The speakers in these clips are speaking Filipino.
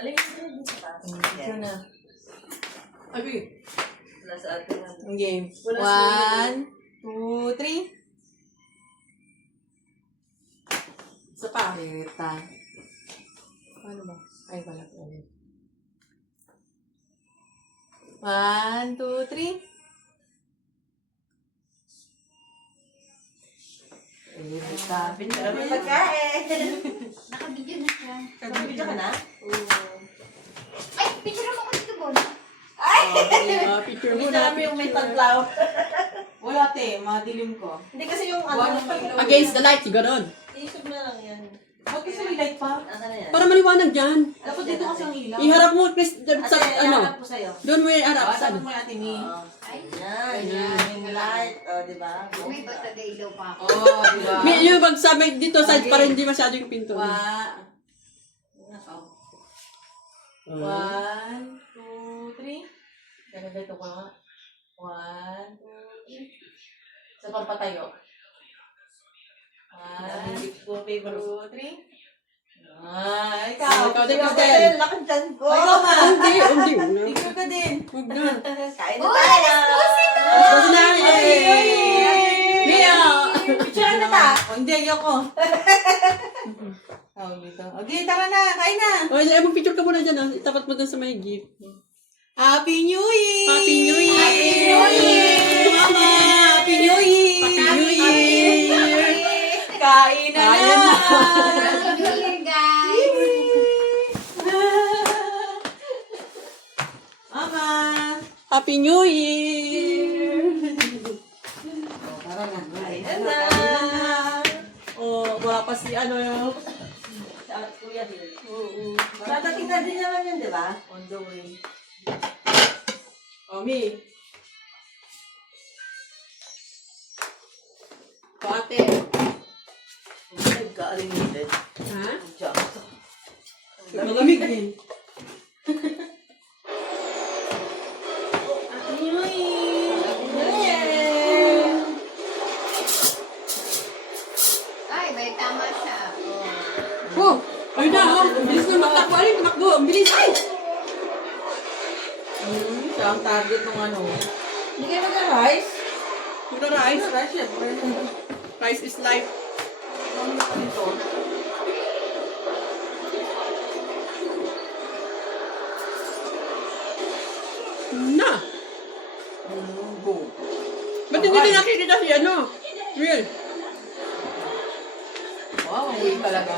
Alin yung sa taas? Ito na. Abi. Nasa atin na. Ang game. 1, 2, 3. Isa pa. Eta. Ano ba? Ay, wala po. 1, 2, 3. Eta. Pinarami pagkain. Nakabidyo na siya. Nag-video ka na? Ay, picture mo ako dito, Bon. Picture mo Pinarami yung mental flower. Wala te, madilim ko. Hindi kasi yung ano. Against the light, gano'n. Isog na lang yan. Huwag kasi may light pa. Asa na yan? Para maliwanag dyan. Dapat dito kasi ang ilaw. Iharap mo, Chris, Ate, sa, ano, iharap ko sa'yo. doon mo iharap. Sabi mo yung ate ni. Oo. Yan. Yung light. O, diba? May pagkagailaw pa ako. Oh, diba? Yung pag sa may dito side para hindi masyado yung pinto. 1, 2, 3. Ganun dito ko nga. 1, 2, 3. Sa pampatayo. 1, 2, 3. Ikaw. Ikaw din, Ikaw Cristel. din. Lakad dyan ko. Ikaw ma. Hindi, hindi. Ikaw ka din. Huwag na. Kain na Oh, tayo. Tapos na. Mia! Picture na ta. Hindi, ayoko. Oh, dito. Okay, tara na. Kain na. O, mag-picture ka muna dyan. Tapat mo dun sa may gift. Happy New Year! Happy New Year! Happy New Year! Mama! Happy New Year! Happy New Year! Kain na Kain na! na. Happy New Year, guys! Mama! Happy New Year! Tara na. Kain Kain na. Oh, wala pa si ano yung... Sa Kuya Bill. Oo. Dadating na din naman yun, di ba? On the way. Oh, Mi. Pate. Nagka-alinitin. Ha? Diyan. Malamig din. Happy New Year! Ay, may tama siya. Oh! Ay na, oh! Ang bilis na matakbo. Ay, tumakbo. Ang bilis. Ay! Siya ang target ng ano. Hindi kayo mag-rice? Puro rice. Rice, syempre. Rice is life. Ito. Na! Go. Ba't hindi ko nakikita si ano? Real. Wow, ang weird talaga.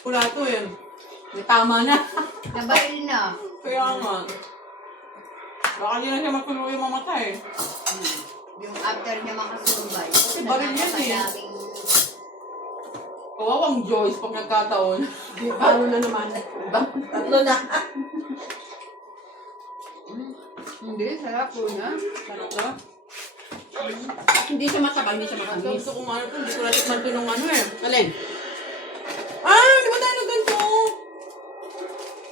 Wala to eh. May tama na. Nabaril na. Kaya nga. Baka hindi na siya matuluy mamatay. Yung after niya makasumbay. Kasi Baril yan eh. napakadaming... Kawawang Joyce pag nagkataon. Paano na naman? Tatlo na. Hindi, sarap po na. Sarap na. Hindi siya mataba, hindi siya Ang matamis. gusto kong ano to, hindi ko natikman to nung ano eh. Alin? Ah! Di ba tayo na ganito?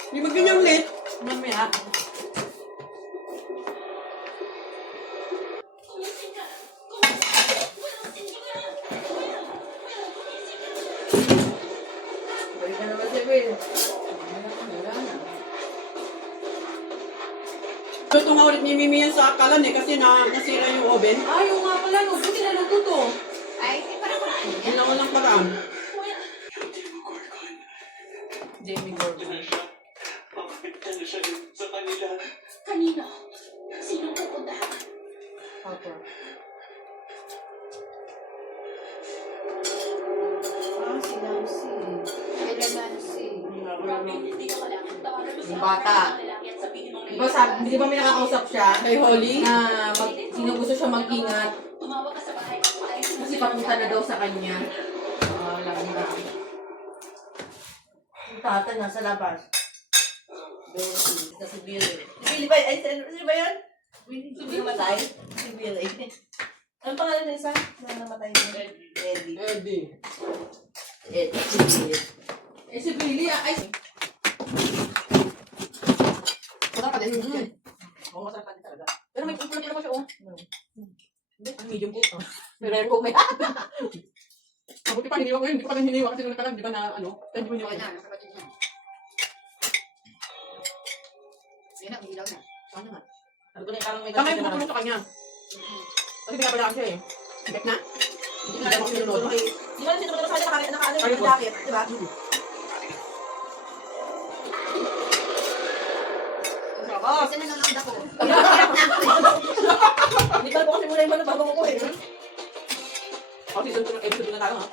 Di ba ganyan ulit? Mamaya. Balik ka naman si Will. Luto nga ulit ni Mimi yan sa akalan eh, kasi nasira yung oven. Ah, yung nga pala, no. Buti na luto to. Ay, hindi parang wala niya. Yun lang walang paraan. Jamie Gordon. Kanino? Sino pupuntahan? Harper. Si Nancy. Kailan Nancy? Hindi ka kailangan tawagan mo Yung bata. lalaki at sabihin mo Di ba, di ba may nakakausap siya? Kay Holly? Na sino gusto siya mag-ingat tumawag ka sa bahay. kasi papunta na daw sa kanya. Lagi na. Yung tata nasa labas. Bessie. Kasi Bill. Si Bill ba? Ay, sino ba yun? Si Bill namatay? Si Bill eh. Ang pangalan ng isa na namatay niya? Eddie. Eddie. Eddie. Si Bill. Eh si Billy, ay... Wala pa din. Oo, masarap pa din talaga. Pero may pula-pula pa siya, oh. Hindi, medium cook. Nire-remove mo yan. Mabuti pa, hiniwa ko yun. Hindi ko pa rin hiniwa kasi nung nakalang, di ba na ano? Hindi mo hiniwa. Okay na, nakapatid na. Sige na, umilaw na. Ano naman? Ano ko na parang may Tama yung kasi tutulong sa kanya. Kasi pinapalaan siya eh. Check na? Hindi na ako sinunod. Di ba sinunod sa kanya, nakaano yung jacket, di ba? Oo. Kasi nanonood ako. Hindi pa ko kasi muna yung mga bago ko eh. O, season 2 episode na tayo, ha?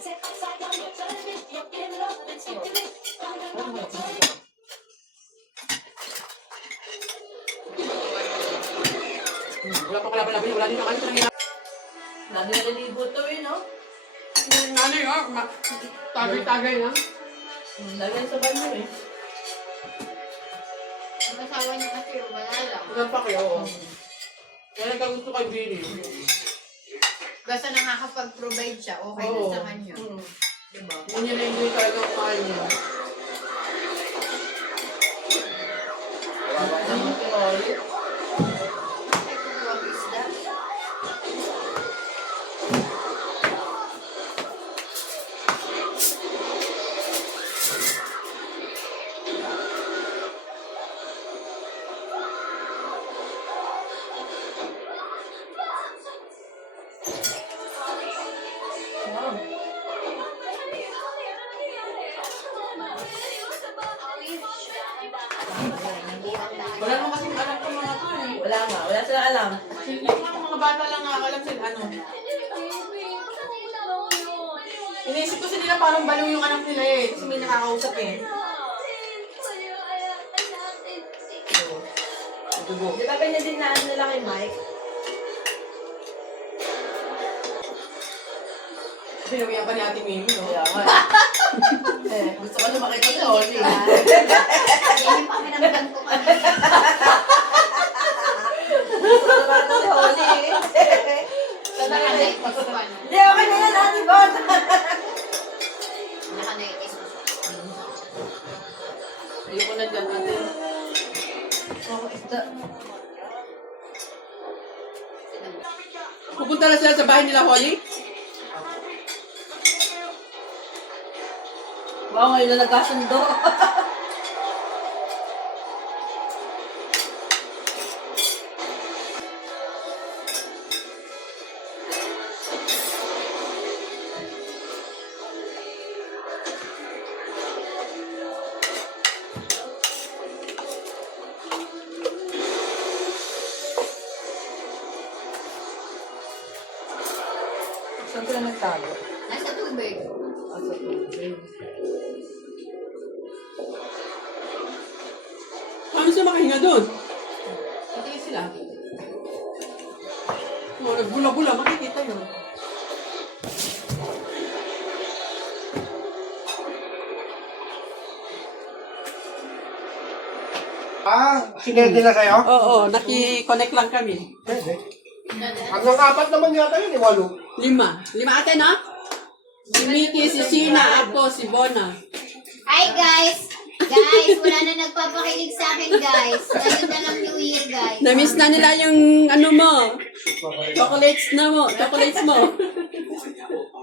Wala pa kalaban-laban. Wala din naman siya nangyayari. Lagi na nalibot to eh, no? Yung nanay, oh. Tagay-tagay lang. Lagi na sa banyo eh. Ang asawa niya kasi wala lang. Wala pa kayo, oo. Kaya nagkagusto kay Billy. Basta nakakapag-provide siya, okay na Oo. sa kanya. Diba? Hindi niya na-enjoy talaga ang mahal niya. Naman si Rolly. What is that? Wow. Wala naman kasing alam ko mga to, eh. Wala nga, wala silang alam. Yung mga bata lang nakakalam sila, ano. Iniisip ko sila parang baliw yung anak nila eh. Kasi may nakakausap eh. Dugo. Di ba pinadinaan nila kay Mike? Sinuwihan pa ni Ate Mimi, no? Kaya nga. Gusto ko na makita si Rolly. Yan yung pakinamdam ko kanina. Gusto ko na makita si Rolly. Nakanaikis pa na. Hindi, okay na yan, Ate Bon. Nakanaikis mo siya. Ayoko na dyan, ate. Oh, isda. Pupunta na sila sa bahay nila, Holly. Wow, ngayon na nagkasundo. Saan sila nagtago? Nasa tubig. Asa tubig. Paano siya makahinga doon? Pati sila. Oh, nagbula-bula, makikita yun. Sinede na kayo? Oo, naki-connect lang kami. Pwede. Hanggang 4 naman yata yun, 8. 5 ate, no? Si Mickey, si Sina, ako, si Bona. Hi guys! Guys, wala na nagpapakilig sa akin guys. Ngayon na lang New Year guys. Na-miss na nila yung ano mo. Chocolates mo.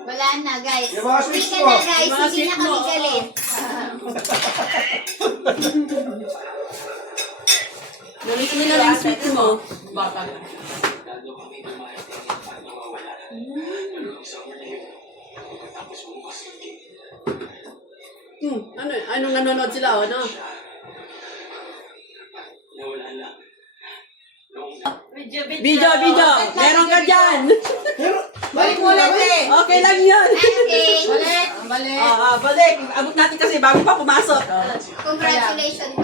Wala na guys. Yung mga Hindi sweets ka mo. na guys. Yung mga Hindi na sweets kami mo, galit. Na-miss nila yung sweet mo. Baka na. Anong nanonood sila, ano? Video! Meron ka dyan! Balik mo ulit eh. Okay lang yun! Okay. Balik! Balik! Balik! Abot natin kasi bago pa pumasok. Congratulations po.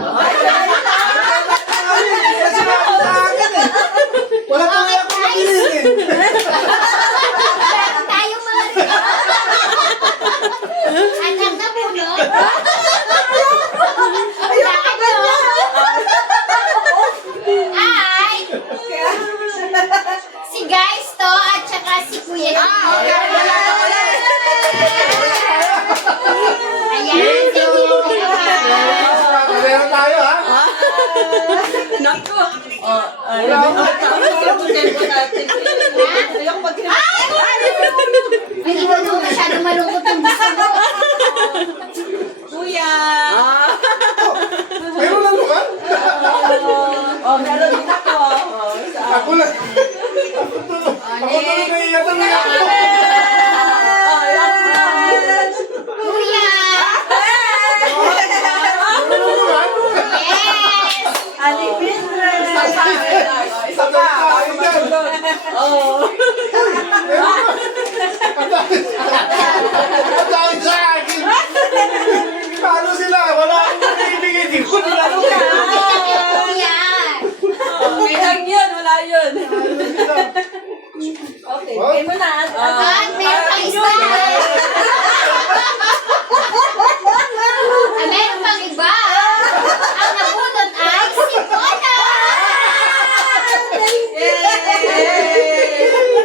Kasi bakit sa akin eh. Wala pa nga ako mabilis eh. Marami tayong mga anak na puno. Bakit no? Ay! Si guys to at saka si kuya. Ayan, thank you po naman. Meron tayo ha. Naku! Wala ako. Wala ko natin. Ayoko mag-kinap. Ay, ikaw mo masyadong malungkot yung gusto mo. Kuya! Mayroon na naman. Oh, meron din ako. Oh, Ako lang. Ako tuloy naiiyak na naiiyak ako. Kuya! Yes! Aling Pinterest! Isa pa. Tayo dyan. Oh. Ang dami sa akin. Paano sila? Wala akong binibigay. Di ko nila alam. Kuya! Okay lang yun, wala yun. Okay, kayo mo na. At meron pang isa. Meron pang iba. Ang nabunot ay si Bona!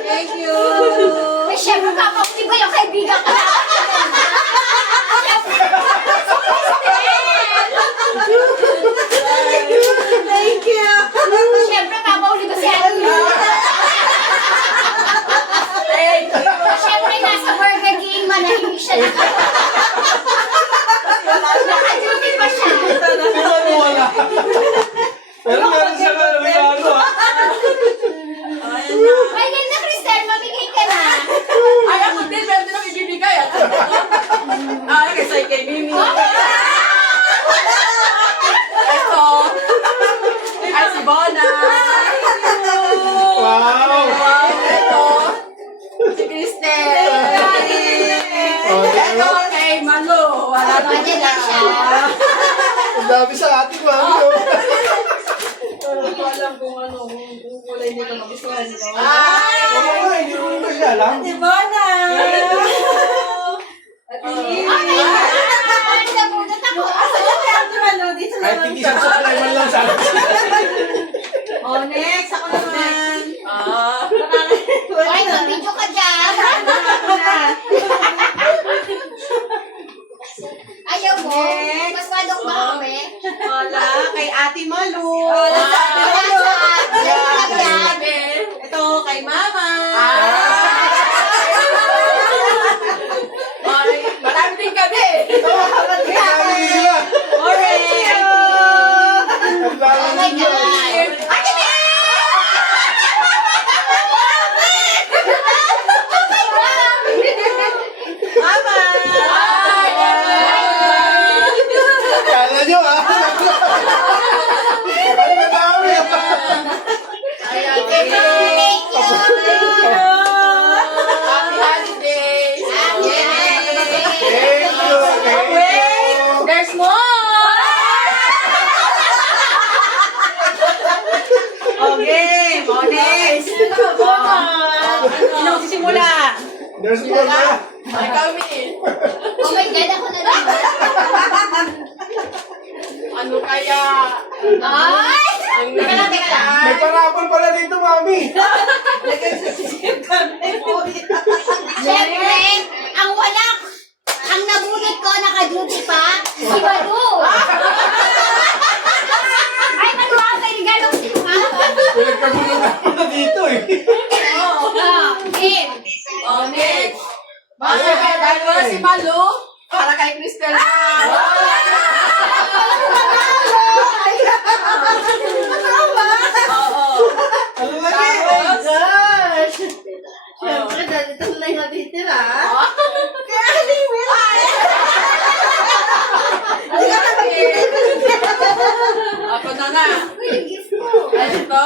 Thank you. Ay, syempre, kakauti ba yung kaibigan ka na? Thank you. Syempre, papauli ba si Ate? Syempre, nasa Burger King, manahimik siya na. Naka-duty pa siya. Wala. Pero meron siya na regalo ha. Ayan na. Ay, ganda, Cristel, mamigay ka na. Ay, ako din, meron din ako ibibigay. Ay, kasi kay Mimi. Ito. Ay, si Bona. Wow. Ito. Si Cristel. Ito kay Malu. Wala na Pwede lang siya. Ang dami sa ating mami. oh. Hindi ko alam kung ano, kung kulay nito magustuhan ko. Oo, hindi ko na siya alam. Si Bona. Ay, nabunot ako. Kahit hindi siya supply man lang sa akin. Oh, next. Ako naman. Ay, mag-video ka dyan. Ayaw mo? Next. Mas madok ba kami? Wala. Kay Ate Malu. Wala sa Ito, kay Mama. Ay, marami din kami. Ang dami sila. Alright. Ang dami Oh my sila. God. Mama. Kala nyo ha? Ay, madami. Ayan. Thank you. Happy holidays. Thank you. Thank Wait, you. there's more. Okay, Mones. Sino magsisimula? There's more na. Ay, kami. Oh my God, ako na naman. Ano kaya? Ay! Ang Teka lang, teka lang. May parapol pala dito, mami. Siyempre, ang nabunot ko, naka-duty pa, si Balu. Ay, Balu, may regalo si Mama. Pinagkabulugan pala dito eh. Kim. Oh, next. Dahil wala si Malu, para kay Cristel. Ano lagi? Tapos, Siyempre, ganito na yung natitira. ako na na. Uy, yung gift mo. Ito,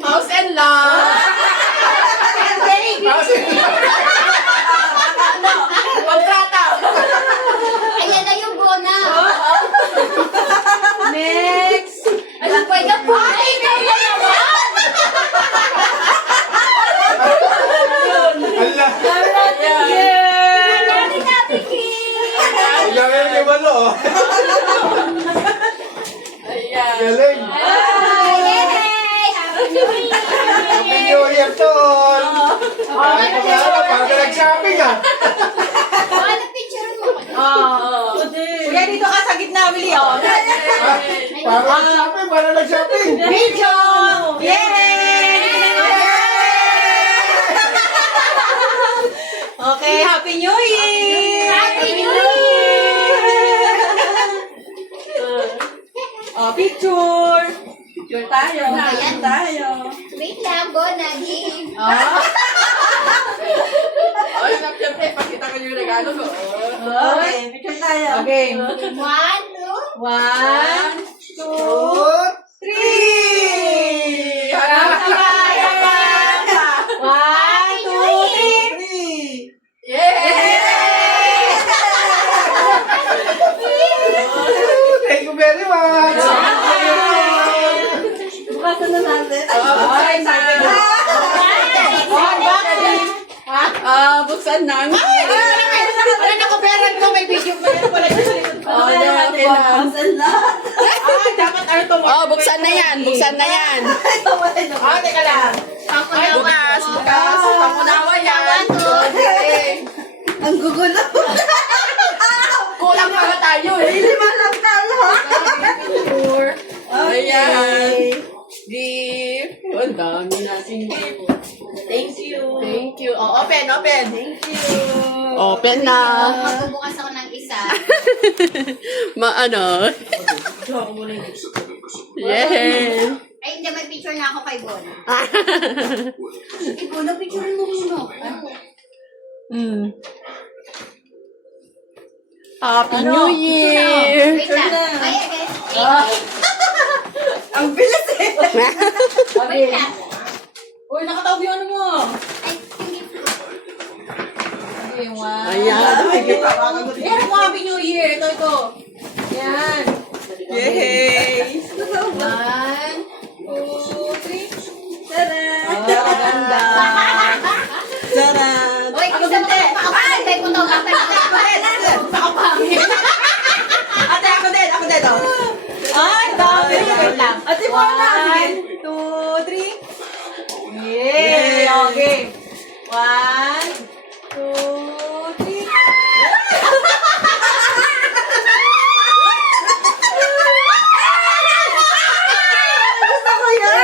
house and lot. Kontrata. Ayan na yung bona. Next. Ano pwede po? Ay, ikaw na naman. Ala. Dami natin, Kim. Ang dami yung libalo. oh. Ayan. Galing. Yay! Happy New Year! Happy New Year, tol. Ay, pagkala, parang nag-shopping ah. Ano picture mo? Kuya, dito ka sa gitna, Willie. Oh. Parang nag-shopping, parang nag-shopping. Video! Yay! Happy New Year! Happy New Year! Oh, picture! Picture tayo. Ayan. Tayo. Wait lang, Bonagi. Ay, siyempre, pakita ko yung regalo ko. Okay, picture tayo. Okay. 1, 2. 1, 2, 3! Harap ka! Harap ka! 1, 2, 3! Yay! Thank you very much. Bukasan na natin. Ay, sabi na. Buksan na. Wala na ko pera ko, may video pa yan. Wala na sa likod ko. Oh, bukasan na. Ay, dapat ano to? Oh, buksan na yan. Buksan na yan. Ito mo rin. Ah, teka lang. Ay, bukas. Bukas. Pangunawa yan. Okay. Ang gugulo. Kulang para tayo eh. Lima lang tayo. Picture. Ayan. Okay. Gift. Ang dami nating gift. Thank you. Thank you. Oh, open, open. Thank you. Open na. Magbubukas ako ng isa. Ano? Yay. Ay, hindi, may picture na ako kay Bon. Bon, picture mo muna. Happy New Year. Wait lang. Ay, Ang bilis eh. wait lang. Uy, nakataob yung ano mo. Ay, hindi po. Okay, one. Ayan. Yan mo, Happy New Year. Ito. Yan. Yay. 1, 2, 3. Tada. Oh, ganda. Sarap. Uy, gusto mo pakapagay ko to. Pakapagay. Ate, ako din. Oh. Ay, dami. Wait lang. Ate, Mona, sige. 1, 2, 3. Yay! Okay. 1, 2, 3. Gusto ko yan.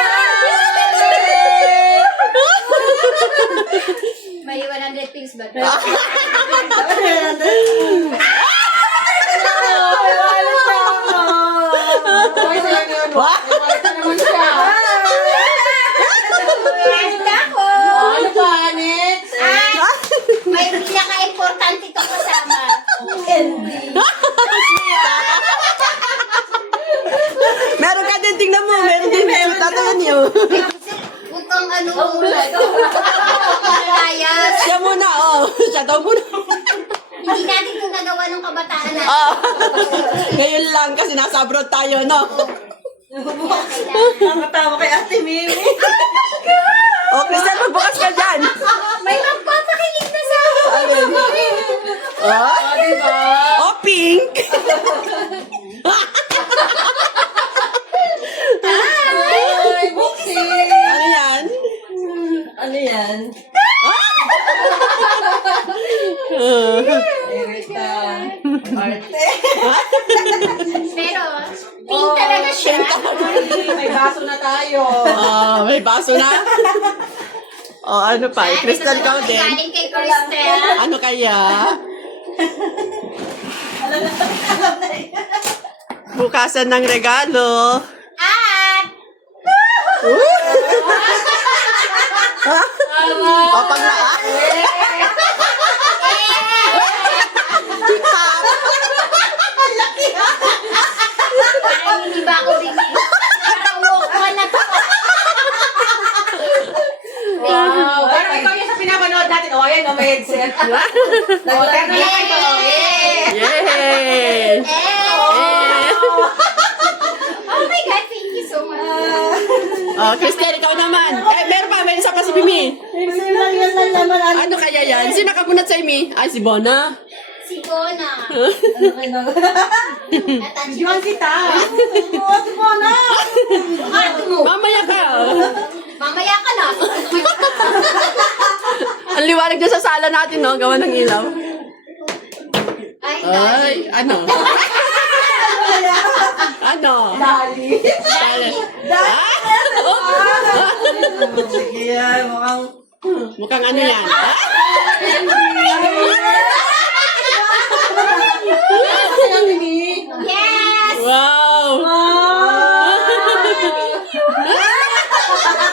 May 100 things ba? Okay, sa'yo na yun. Wala ka naman siya. Ganda ko! Ano pa, next? Ay, may pinaka-importante ito kasama. Meron ka din, tingnan mo. Meron din. Tatangan niyo. Huwag kang ano, layas. Siya muna, oh. Siya daw muna. Hindi natin ito nagawa ng kabataan natin. Ah. Ngayon lang kasi nasa abroad tayo, no? Nakatawa kay Ate Mimi. Oh, Crystal, magbukas ka dyan. May magpapakilig na sa akin. Oh, Diba? oh pink. Ay, boxing. Ano yan? Ano yan? Wait lang. Arte. Pero, pink talaga siya. May baso na tayo. Oh, may baso na. Oh, ano pa? Ay, Crystal ito ka naman din. galing kay Crystal. Ano kaya? Alam na yun. Bukasan ng regalo. At, Papag na ah. parang hindi ba ako bigay? Parang walkman na to. Wow. Parang ikaw yung sa pinapanood natin. Oh, ayan, may headset. Oh, Yay! Yay! Oh my God, thank you so much. Oh, Crystal, ikaw naman. Meron pa. May isa pa si Mimi. Sino lang yan lang naman. Ano kaya yan? Sino nakakunat sa Imi? Ay, si Bona. Si Bona. Ano kayo na? Attach Diyan kita. Ate Mona. Heart mo. Mamaya ka. Mamaya ka na. Ang liwanag dyan sa sala natin, no? Gawa ng ilaw. Ay, Ay, ano? Ano? Dali. Dali. Sige yan, mukhang... Mukhang ano yan? Ah? Kasi namin eh. Yes! Wow!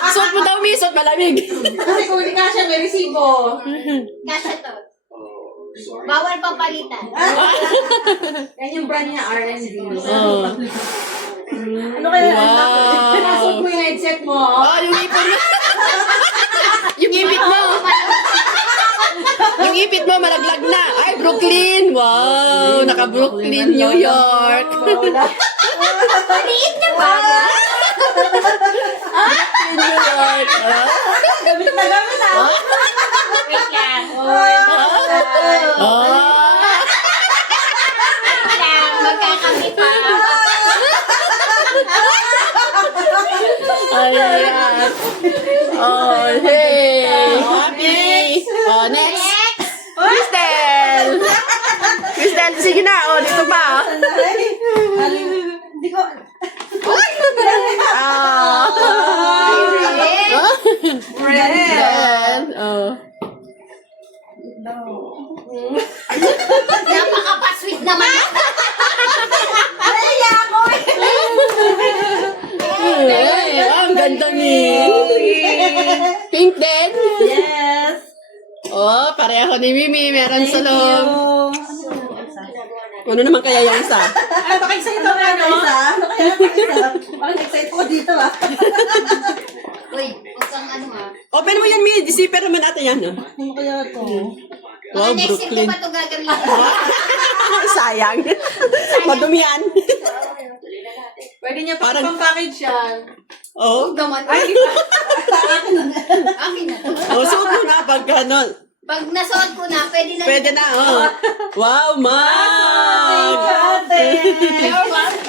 Suot mo daw, Mi. Suot malamig. Kasi kung hindi ka siya, may resibo. Kasha to. Bawal papalitan. Yan yung brand niya, R&D. Oh. Ano kaya? Pinasok Wow! mo yung headset mo. Oh, yung ipon mo. Yung ipit mo. Yung ipit mo, malaglag na. Ay, Brooklyn. Wow! Naka-Brooklyn, New York. Maliit na ba? New York. Ah. Gamit na gamit ah. Wait lang. Oh. Magkakamit pa. Ayan. Oh, hey. Happy. Oh, next. Crystal. Crystal, sige na. Oh, dito pa. Hindi ko. Ah. Crystal. Oh. Napaka-pasweet naman. Ay, ang ganda ni. Pink din. Yes. Oh, pareho ni Mimi. Meron sa loob. Ano naman kaya yung isa? Ay, baka excited ako ano? Ano kaya isa? Parang excited ako dito ah. Uy, huwag kang ano ha. Open mo yan, Mi. Zipper naman natin yan. Oh. Ano kaya ito? Wow, Mga next year ko Brooklyn. pa ito gagamitin. Sayang. Madumihan. Pwede niya pa Parang- pang package yan. Oh. Gaman. Ay, di ba? Akin na to. Oh, suot mo na pag ano. Pag nasuot ko na, pwede na. Pwede na, oh. Wow, Mag! Ate!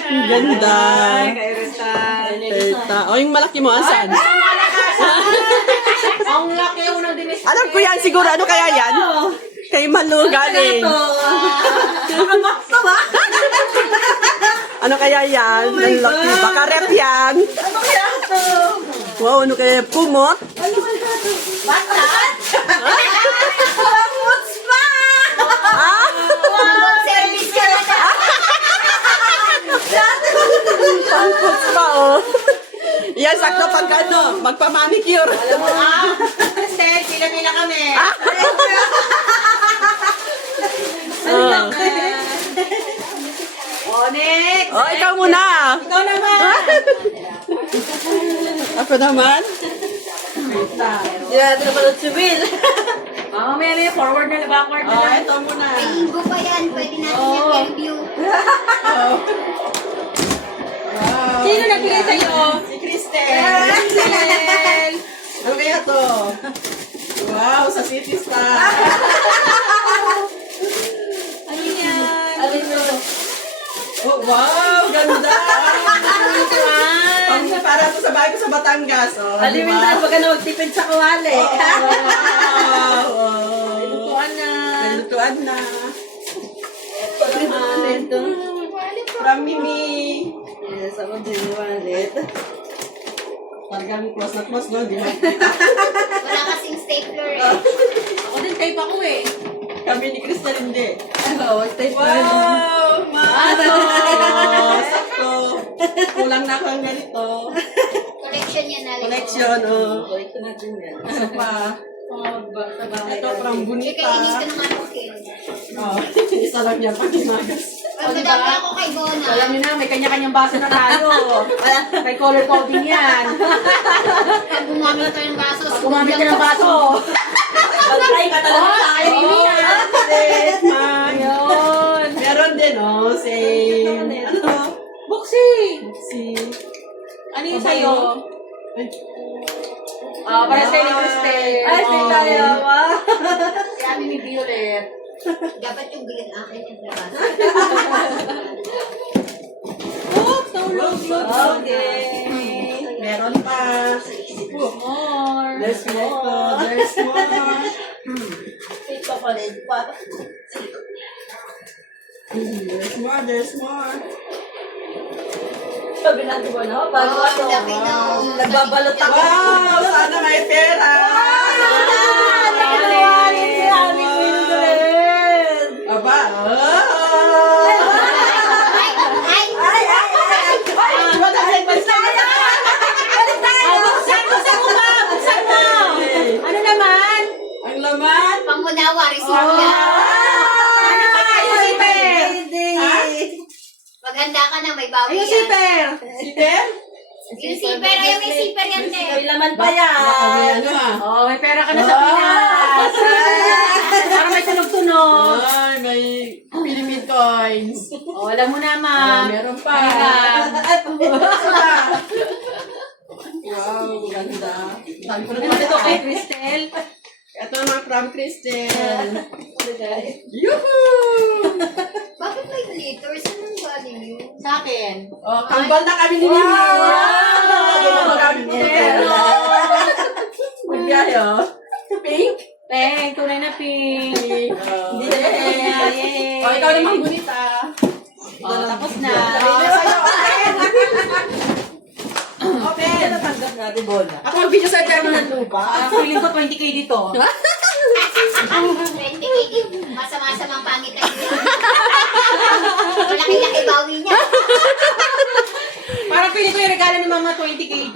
Ang ganda. Kay Rizal. Teta. Oh, yung malaki mo, asan? Ang laki yung unang dinis. Alam ko yan, siguro. Ano kaya yan? Kay Malu galing. Nakamaksa ba? Ano kaya yan? Ang laki. Baka rep yan. Ano kaya ito? Wow, ano kaya? Kumot? Ano kaya ito? Batat? Pangmuts pa! Ah! Good service ka na na. Pangputs pa, oh. Yan, sakto pag ano, magpa-manicure. Stel, pila-pila kami. Oh. Onyx! Oh, ikaw muna. Ikaw naman! Ako naman. Yeah, ito naman si Will. Mamaya na yung forward na backward na Oh, lang. ito muna. May linggo pa yan. Pwede natin yung review. Oh. Wow. Sino nagbigay sa'yo? Si Cristel. Cristel. Ano kaya to? Wow, sa City Star. Ano yan? Alin mo? Oh, wow, ganda. Para to sa bahay ko sa Batangas. Oh, Alin mo diba? na, baga na magtipid sa kuwali. Wow. Lutuan na. Nalutuan na. Ito. From Mimi. Yes, ako din yung wallet. Talagang close na close, no? Di ba? Wala kasing stapler eh. Ako din tape ako eh. Kami ni Crystal hindi. Ano, stay Wow! Maso! Sakto. Kulang na ako ng ganito. Collection yan na. Collection, oh. Balik ko natin yan. Ano pa? Sa bahay. Ito, from Sige, Bonita. inis ka naman ako Ken. Oh, isa lang yan, pag himagas. Magdadami ako kay Bona. Alam niyo na, may kanya-kanyang baso na tayo. May color coding yan. Pag gumamit ka ng baso, Pag gumamit ka ng baso. Mag-try ka talaga sa akin. Yes, ma'am. Yun. Meron din, oh, same. Ano to? Buksi! Si... Ano yung sa'yo? Ah, para sa ni Cristel. Ay, stay tayo. Wow. Si Ami ni Violet. dapat yung green akin yung baso. Oops, nahulog. Okay. Meron pa. More. There's more. There's more. Wait pa pala. There's more. There's more. Sabi natin mo, no? Bago Oh, ano. laki na. Nagbabalot ako. Wow! Sana may pera! Nakalawanin si Aling Mildred. Aba! Oh! yung zipper? Zipper? Yung zipper, ayaw may zipper yan, te. May laman pa Baka may yan. ano ah. Oh, may pera ka na sa Pinas. Para may tunog-tunog. Ay, may Philippine coins. Oh, alam mo na, Ah, ma'am. meron pa. Wow, ganda. Sabi ko na Ito kay Cristel. Ito naman from Kristen. Yuhu! Bakit may glitters? Anong galing yun? Sa akin. Oh, kambal na kami ni Mimi. Wow! Marami po pera. Magbiyahe, oh. Pink? Peng, tunay na pink. Hindi Yay! Oh, ikaw naman gunita. Oh, tapos na. Open! Natanggap natin bola. Ako mag-video sa termo ng lupa. Feeling ko 20k dito. 20k din. Masama-samang pangit ang malaki-laki bawi niya. Parang feeling ko yung regalo ni Mama 20k dito.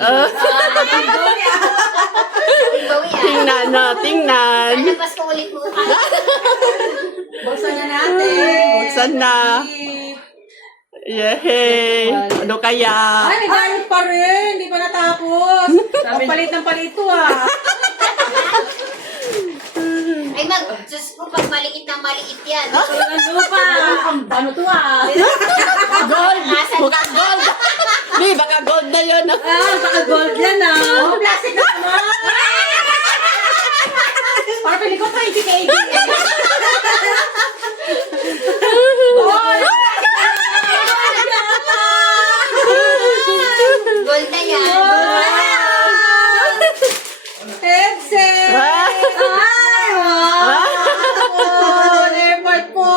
Bawi ah. Tingnan na, tingnan. Lalabas ko ulit mo. Buksan na natin. Buksan na. Yehey! Ano kaya? Ay, may gamit pa rin. Hindi pa natapos. Ang palit ng palito ah. Ay Diyos ko, pag maliit na maliit yan. Ano pa? Ano to ah? Gold! Mukhang gold! Di, baka gold na yun. Baka gold yan Oh, plastic na naman. Parang feeling ko 20k dito. Gold na yan. Headset! Ah! Ay, wow! Airport po!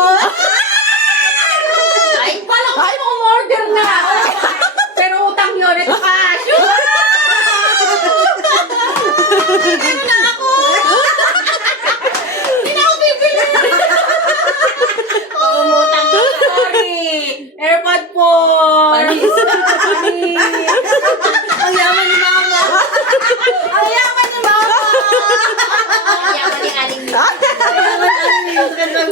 Ay, Kala ko mo umorder na! Pero utang yun, ito cash! Meron na ako! Hindi na ako bibili! umutang ka. Sorry! Airpod po! Panis. Ang yaman ni mama. Ang yaman ni Mama! Yaman ni Aling Mimi.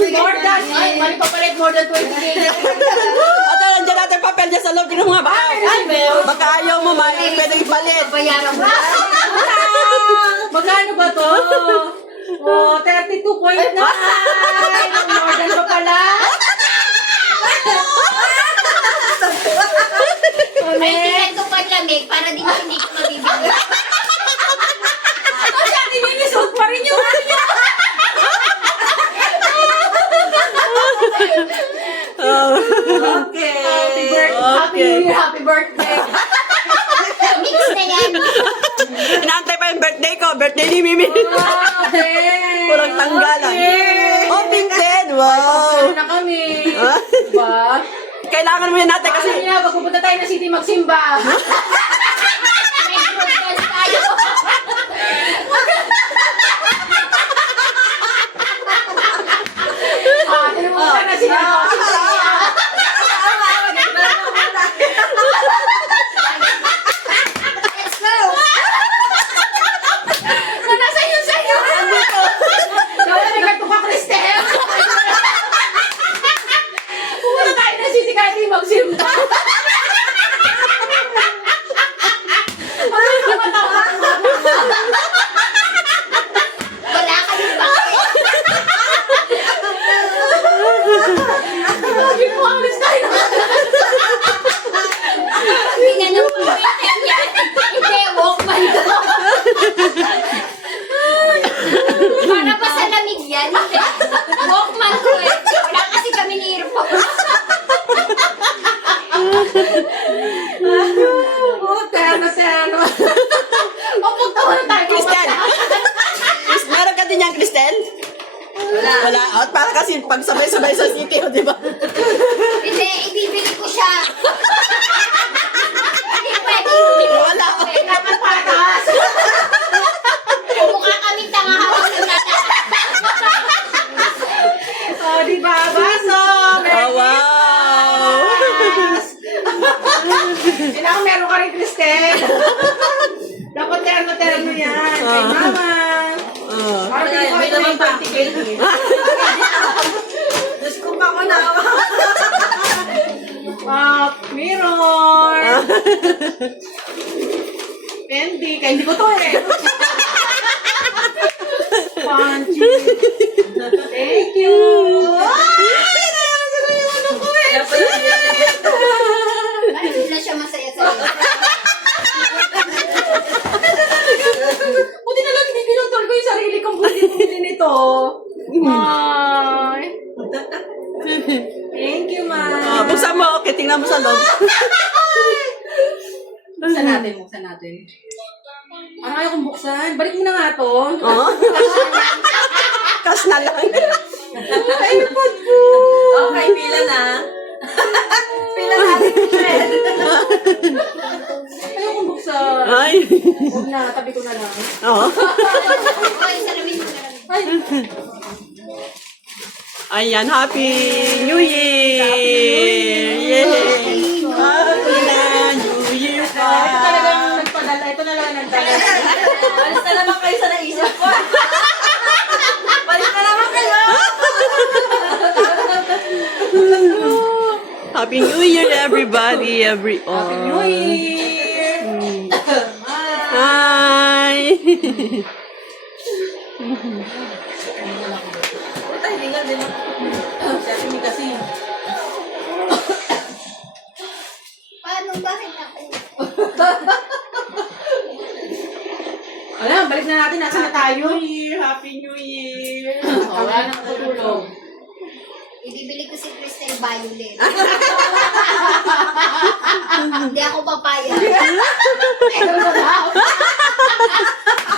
More than, ay, mali pa pala, more than 20k. At nandiyan natin papel dyan sa loob. Gino nga, baka ayaw mo, pwedeng ipalit. Bayaran mo. Magkano ba to? Oh, 32.9! More than pa pala? Ay, tingnan ko pa lamig para di ko hindi ko mabibili. Kasi ang ininisot pa rin yung ano niya. Okay. Happy birthday! Happy New Year! Happy birthday! Mix na yan. Inaantay pa yung birthday ko. Birthday ni Mimi. Okay! Walang tanggalan. Oh, tinted. Wow. Ano na kami? Diba? Kailangan mo yan natin kasi... Kasi na, pagpupunta tayo ng city magsimba. May fruit dance tayo. Tinumutan na sila. Let's go. Nasa yun sa'yo? Wala may karto ka, Cristel. Pupunta tayo ng city kahit di magsimba. Wala kayong bakit. Lagi mo ang Cristel. Hindi na nang pumitin yan. Hindi, Walkman ko. Para pa sa lamig yan. Hindi. Walkman ko eh. Wala kasi kami ni earphone. Oh, terno. O, punta na tayo. Cristel! Meron ka din yan, Cristel? Wala. Wala. At para kasi pag sabay-sabay sa city, oh, di ba? Hindi, ibibili ko siya. Hindi pwede. Wala. Dapat patas. Mukha kaming tanga hawak ng nata. Oh, di ba? Baso! Oh, wow! Kailangan meron ka rin, Cristel. Dapat terno yan. Kay Mama. Parang hindi ko May ito naman yung pa. 20k. Diyos ko pa ko na. Mirror. Candy. Candy ko to eh. Punchy. Thank you. Bakit hindi na siya masaya sa iyo? Buti na lang hindi pinutol ko yung sarili kong buti nito. Ay. Thank you, ma. Buksan mo, okay, tingnan mo sa loob. Buksan natin. Parang ayaw kong buksan. Balik mo na nga to. Oo. Kas na lang. iPad ko. Okay, pila na. Pila natin, friend. Ayaw kong buksan. Ay. Huwag na, tabi ko na lang. Oo. Ay, salamin mo. Ay, Ayan, Happy New Year! Yay! Happy New Year ito talaga pa! yung nagpadala. Ito na lang ang nagdala. Alis na naman kayo sa naisip ko. Balik na naman kayo. Happy New Year, everybody! Happy New Year! Hi! Puta, hilingan din ako. Sabi ni kasi. Paano? Bakit ako? Alam, balik na natin. Nasaan na tayo? Happy New Year! Wala na katulog. Ibibili ko si Crystal Violet. Hindi ako papayag.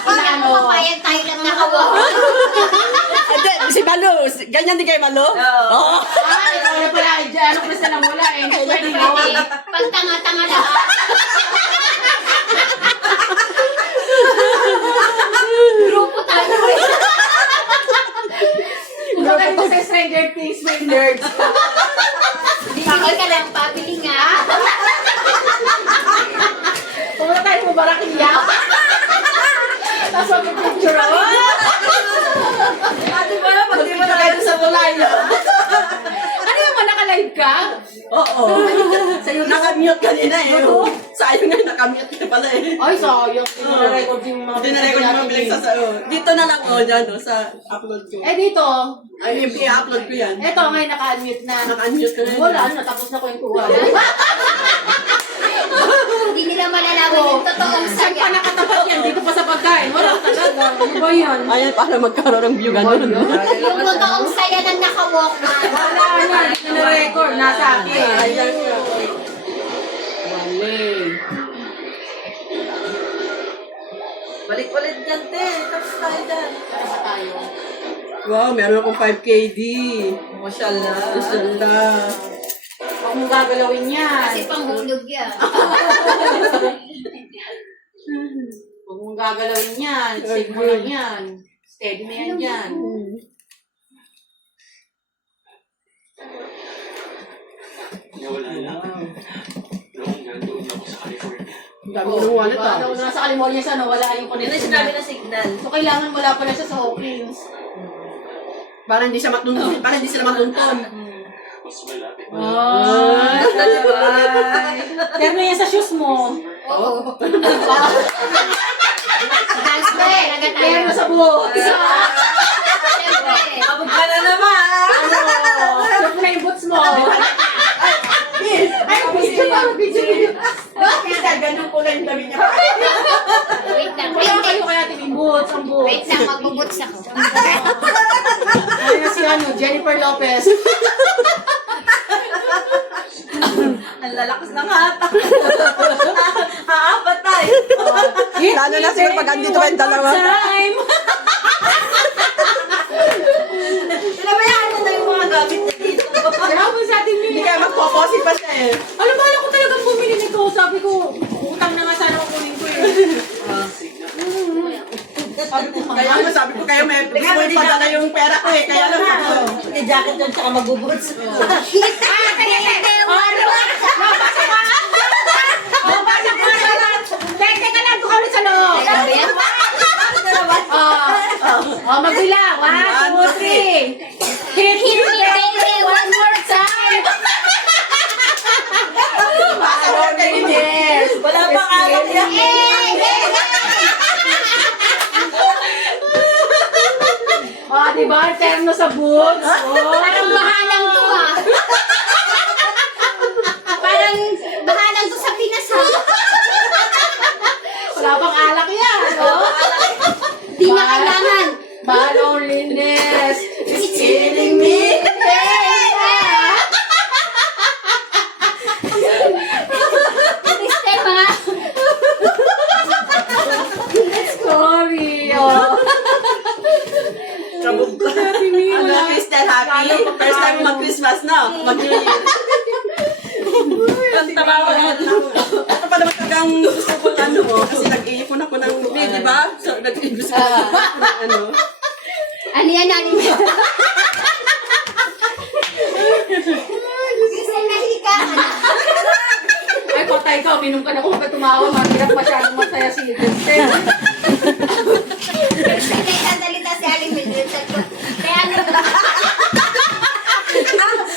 Hindi ako papayag. Tayo lang nakawak. Hindi, si Malo. Ganyan din kayo, Malo? Oo. Ay, wala pala. Ano Krista lang wala eh. Pwede gawin. Pag tanga-tanga lahat. Grupo tayo eh. Kung bakit ito sa Stranger Things, may nerds. Bibili ka lang, pabili nga. Pumunta tayo mo Barakiya. Tapos mag-picture ako. Ate mo na, pag di mo na kayo sa tulay. Ano naman, naka-live ka? Oo. Sa'yo nakamute kanina eh. Sa'yo nga nakamute ka pala eh. Ay, sayang. Hindi mo na-record yung mga Hindi na-record yung mga pinagsasao. Dito na lang o dyan o, sa upload ko. Eh, dito. Ay, yung i-upload ko yan. Eto, ngayon naka-unmute na. Naka-unmute ka na. Wala na, tapos na kwentuhan. Hindi nila malalaman yung totoong Saan saya. pa nakatapat yan? Dito pa sa pagkain. Wala talaga. Ano ba yan? Ayan, para magkaroon ng view ganun. Yung totoong saya na naka-walkman. Wala na. Hindi na na-record. Nasa akin. Ayan nga. Wale. Balik ulit dyan, te. Tapos tayo dyan. Saan ba tayo? Wow, meron akong 5KD. Mashallah. Ganda. Huwag mong gagalawin yan. Kasi panghulog yan. Huwag mong gagalawin yan. Save mo lang yan. Steady na yan dyan. Ang dami ng wallet ah. Diba? Nasa California siya, wala yung Yun ang connection sinabi niya. na signal. So, kailangan wala pala siya sa Hawkins. Para hindi siya matunton. Para hindi sila matunton. Ah. Terno yan sa shoes mo. Oo. Transfer. Talaga tayo. Terno sa boots. Siyempre. Kapag ka na naman. Shoot na yung boots mo. Ay, video pa. Video. Kasi ganun kulay yung dami niya. Wait lang. Wala Wait kayo lang. kaya tingin boots. Ang boots. Wait lang. Magbubuts ako. Ay, na si Jennifer Lopez. Ang lalakas ng hatak. Haapat tayo. Lalo na siguro pag andito kayong dalawa. Time. Pinabayaan mo na yung mga gamit niya dito. Kaya mo sa atin Hindi niya. kaya magpoposi pa siya eh. Alam ba, ko talagang bumili nito. Sabi ko, utang na nga sana ako kunin ko eh. Sabi ko kayo may gusto ko ipadala yung pera ko eh. Kaya lang ako. May jacket dyan tsaka magbuboots. Teka lang, doon kami sa loob. Magbilang. 1, 2, 3. Hit me, baby, one more time. ba? Terno sa boots. Parang bahalang to ah. Parang bahalang to sa Pinas ha. Wala pang alak yan. Di na kailangan. My loneliness is killing me. Kristen ha. Sorry. Oh. Kabog ka. Ano, Crystal, happy? First time mag-Christmas, no? Mag-New Year. Ang tawa ko na. Ito pa naman tagang gusto ko ano mo. Kasi nag-iipon ako ng movie, di ba? So, nag-iipon ako ng ano. Ano yan? Kristen, nahika ka na. Ay, patay ka. Minum ka na kung tumawa. Mahirap masyadong masaya si Kristen. Kristen, kaya salita si Aling Mildred. Kaya ano ba?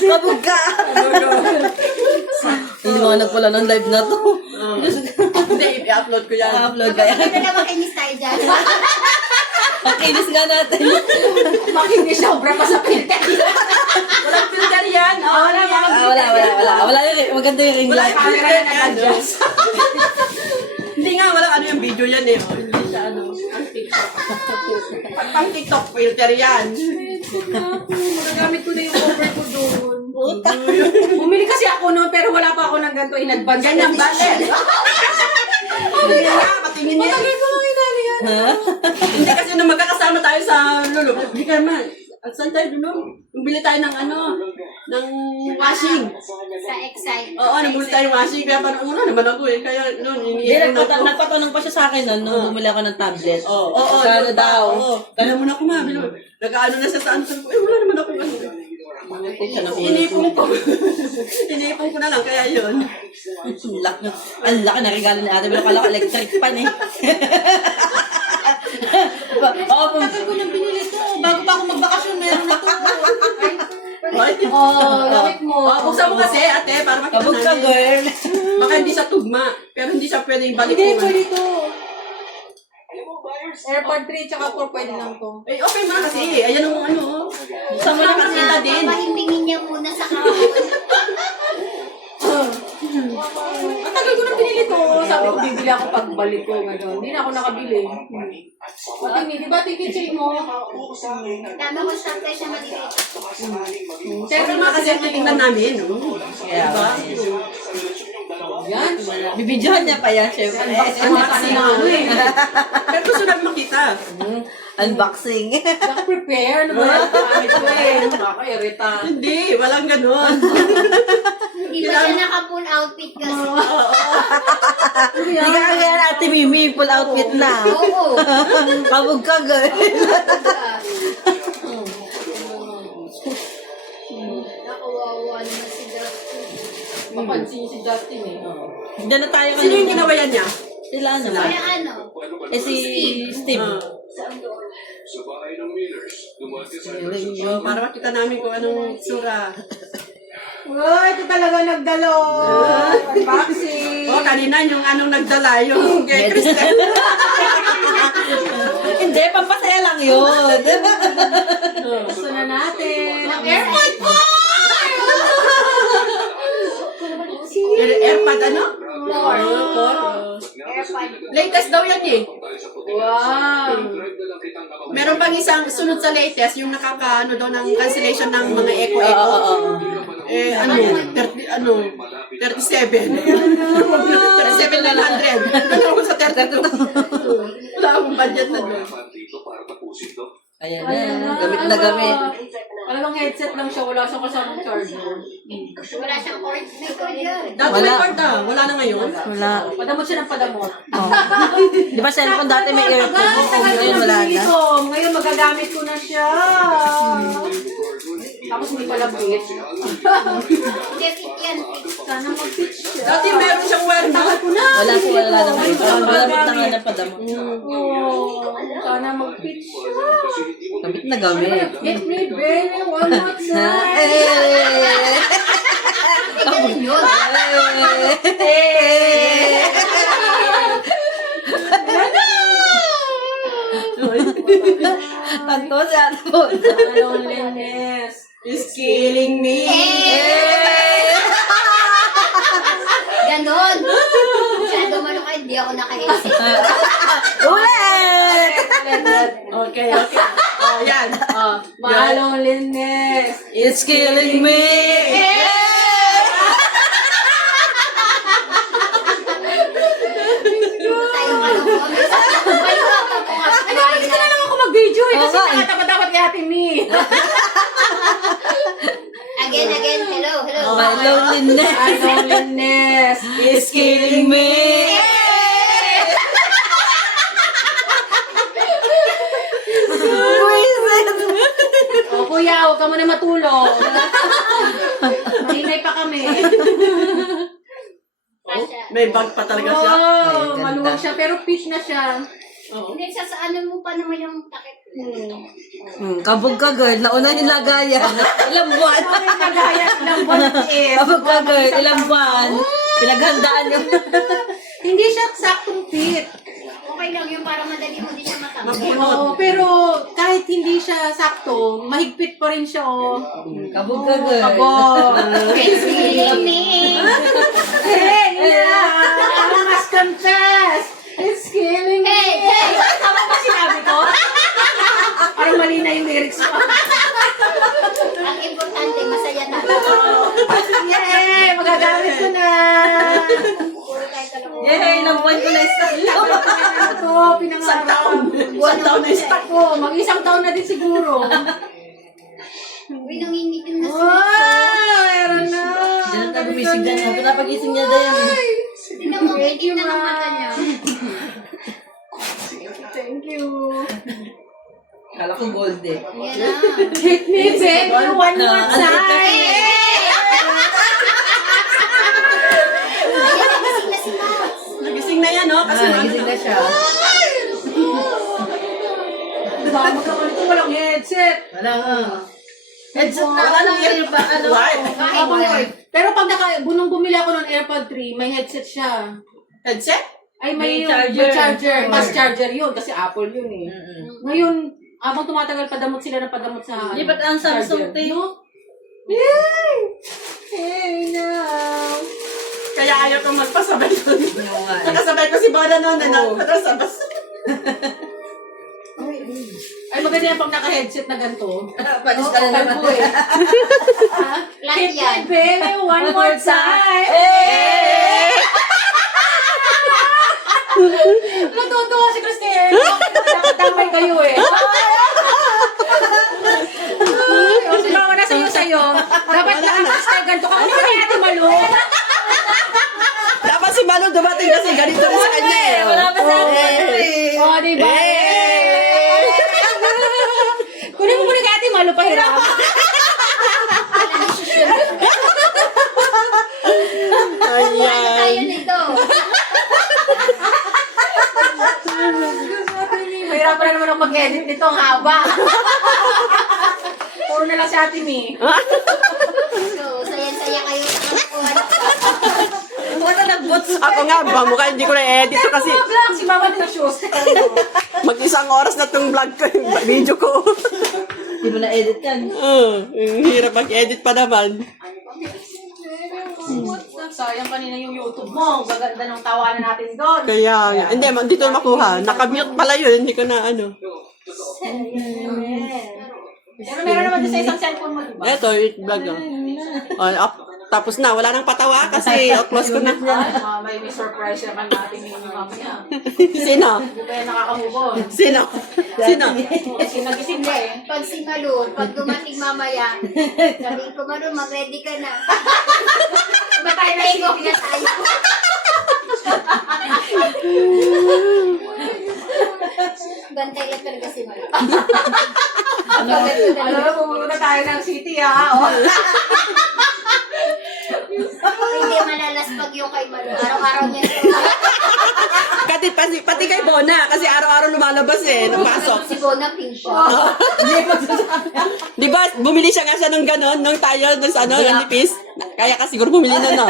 Kabog ka. Hindi mo nagpula ng live na to. Hindi, i-upload ko yan. Upload ka yan. Maganda na makinis tayo dyan. Pakinis nga natin. Makinis sobra pa sa filter. Walang filter yan. Oh, wala yan. Wala yung maganda yung ring Wala light. yung filter yan. Hindi nga, walang ano yung video yan eh. Oh, hindi siya ano. Pang TikTok filter yan. Magagamit ko na yung cover ko doon. Bumili kasi ako noon pero wala pa ako ng ganito in advance. Ganyan ba? Hindi nga, patingin niya. Ha? Hindi kasi nung magkakasama tayo sa Lulu. Hindi ka naman. At saan tayo Lulu? Bumili tayo ng ano, ng washing. Sa Excite. Oo, nabuli tayo ng washing. Kaya parang una naman ako eh. Kaya noon, Hindi, iniipon ako. nagpatanong pa siya sa akin nung bumili ako ng tablet. Oo, Sana daw. Kaya mo na kumabili. Nag-ano na siya sa ano. Sabi ko, wala naman ako ano. Inipon ko. Inipon ko na lang, kaya yun. Ang laki na regalo ni ate. Pero kala ko electric pan eh. Tagal ko nang binili to. Bago pa ako magbakasyon, meron na to. Ay, Lamit mo. buksan mo kasi, ate, para makita Kabog ka, namin. girl. Baka hindi siya tugma, pero hindi siya pwedeng balik Hindi, mo. pwede to. Airpod 3 tsaka 4 pwede lang to. Eh, okay mo na kasi. Ayan ang ano. Buksan mo na kasi Na, din. papahimbingin niya muna sa kahapon. Ang tagal ko nang binili to. Sabi ko, bibili ako pagbalik ko ngayon. Hindi na ako nakabili. Patingin, di ba ticket mo? Tama ko sa presyo maliliit. Pero nga kasi ang titingnan namin. Diba? Yan. Bibidyohan niya pa yan, syempre. Ano kasi na ano eh. Pero gusto namin makita. Unboxing. Naka-prepare. Ano ba yan? Pangit ko eh. Nakaka-irita. Hindi, walang ganun. Hindi ba siya naka-full outfit kasi? Hindi ka kaya ate Mimi, full outfit na. Oo. Kabog ka, girl. Nakawawa naman si Justin. Mapansin si Justin eh. Diyan na tayo Sino yung kanina. ginawa yan niya? Sila naman. Kaya ano? Eh si Steve. Para makita namin kung anong sura. Oh, ito talaga nagdalo. Unboxing. Oh, kanina yung anong nagdala, yung kay Kristen. Hindi, pampasaya lang yun. Gusto na natin. Ang airpod ko! Airpad ano? Airpod. Latest daw yan eh. Wow. Meron pang isang sunod sa latest, yung nakaka-ano daw ng cancellation ng mga eco-eco. Eh, ano, 37. 37,900. Ano ako sa 32? Wala akong budget na doon. Ayan na, gamit na gamit. Alam mong headset lang siya, wala siyang kasamang charger. Wala siyang cord. May cord yan. Dati may cord wala na ngayon. Wala. Padamot siya ng padamot. Oh. Di ba cellphone dati may earphone? Ngayon wala na. Ngayon magagamit ko na siya. Tapos hindi pala bit. Hindi, fit yan. Fit. Sana mag-pitch siya. Dati meron siyang wire na. Wala po, wala na ngayon. Parang malapit na nga na padamo. Oo. Sana mag-pitch siya. Gamit na gamit. Get me baby one more time. Ganun yun. Kantan to si Ate Bon. Loneliness Is killing me. Ganon. Masyado malukay, hindi ako naka-headset. Ulit! Okay. Oh, yan. Oh, My loneliness. It's killing me. Tayo ka lang po. Baliwa ka po nga. Hindi na lang ako mag-video eh. Kasi Oo nga eh. nakatapat-tapat kay Ate Mi. Again. Hello. My loneliness My loneliness. is killing me. O kuya, huwag ka muna matulog. Maingay pa kami. May bag pa talaga siya. Oh, maluwag siya. Pero fit na siya. Hindi, sasaanan mo pa naman yung takip. Kabog ka, girl. Nauna yung lagayan. Ilang buwan. Kagaya ng bonnet. Kabog ka, girl. Ilang buwan. Pinaghandaan yung... Hindi siya saktong fit. Okay lang yun, para madali mo din siya matanggal. Oo, pero kahit hindi siya sakto, mahigpit pa rin siya. Oh. Kabog ka, girl. Kabog. It's killing me. Hey, I must confess. It's killing me. Hey. Tama ba sinabi ko? Parang mali na yung lyrics ko. Ang importante, masaya tayo. Yay! Magagamit ko na. Puro tayo talaga. Yay! Ilang buwan ko na isa. Ano to? Pinangarap. Isang taon na isa. Ako, mag-isang taon na din siguro. Uy, nangingitim na Wow! Meron na. Diyan tayo gumising dyan. Kung napagising niya dyan. Tingnan mo, itim na ng mata niya. Thank you. Kala ko gold eh. Yan na. Hit me, baby, one more time. Ayan, nagising na si Max. Nagising na yan, no? Kasi Nagising na siya. Dami ka man ito, walang headset. Wala nga. Headset na. Wala nang ear pa. Ano? Pero pag bunong bumili ako ng AirPod 3, may headset siya. headset? Ay, May may charger. charger. Mas charger yun, kasi Apple yun eh. Ngayon, habang tumatagal, padamot sila ng padamot sa Hindi ba't ang Samsung charger. tayo? Yay! Hey now! Kaya ayaw kong magpasabay doon. Oo nga eh. Nakasabay ko si Bona noon. Nasa bus. Ay, maganda yan pag naka-headset na ganito. Panis ka na naman. Kalbo eh. Flat Hit yan. me, baby, one more time. Eh! Natutuwa si Christine. Damay kayo eh. O, sumama na sa'yo. Dapat Christine, ganito ka. Ano ba kaya Ate Malu? Dapat si Manu dumating kasi ganito rin sa kanya eh. Wala pa sa akin eh. O, diba? Kunin mo muna kay Ate Malu, pahirap. Ano tayo nito? Mahirapan na naman ako mag-edit nito. Ang haba. Puro na lang si Ate Mi. So, saya-saya kayo sa kasukuhan. Wala nag-bots. Ako nga, mukha hindi ko na-edit to kasi Vlog, si Mama din shoes. mag-isang oras na tong vlog ko, yung video ko. Hindi mo na-edit yan. Yung hirap mag-edit pa naman. Sayang kanina yung YouTube mo. Gaganda ng tawanan natin doon. Kaya, hindi, dito makuha. Naka-mute pala yun, hindi ko na ano. Pero meron naman din sa isang cellphone mo, diba? Eto, yung vlog oh. Tapos na, wala nang patawa kasi close ko na. May surprise naman natin yung mamaya. Sino? Hindi tayo nakakamove on. Sino? Sino? Kasi nagising ka eh. Pag si Malu, pag dumating mamaya, sabihin ko, Malu, mag-ready ka na. Matay na Tayo siya. na tayo. Bantay lang talaga si Malu. Alam mo, pumunta tayo ng city ha. Oh. Hindi malalaspag yung kay Malu. Araw-araw niya. Pati kay Bona, kasi araw-araw lumalabas eh, napasok. Si Bona pink siya. Di ba, bumili siya nga siya ng gano'n, nung tayo, dun sa ano, ng nipis. Kaya ka siguro bumili na, no?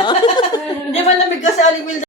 Hindi ba lamig ka sa Alimil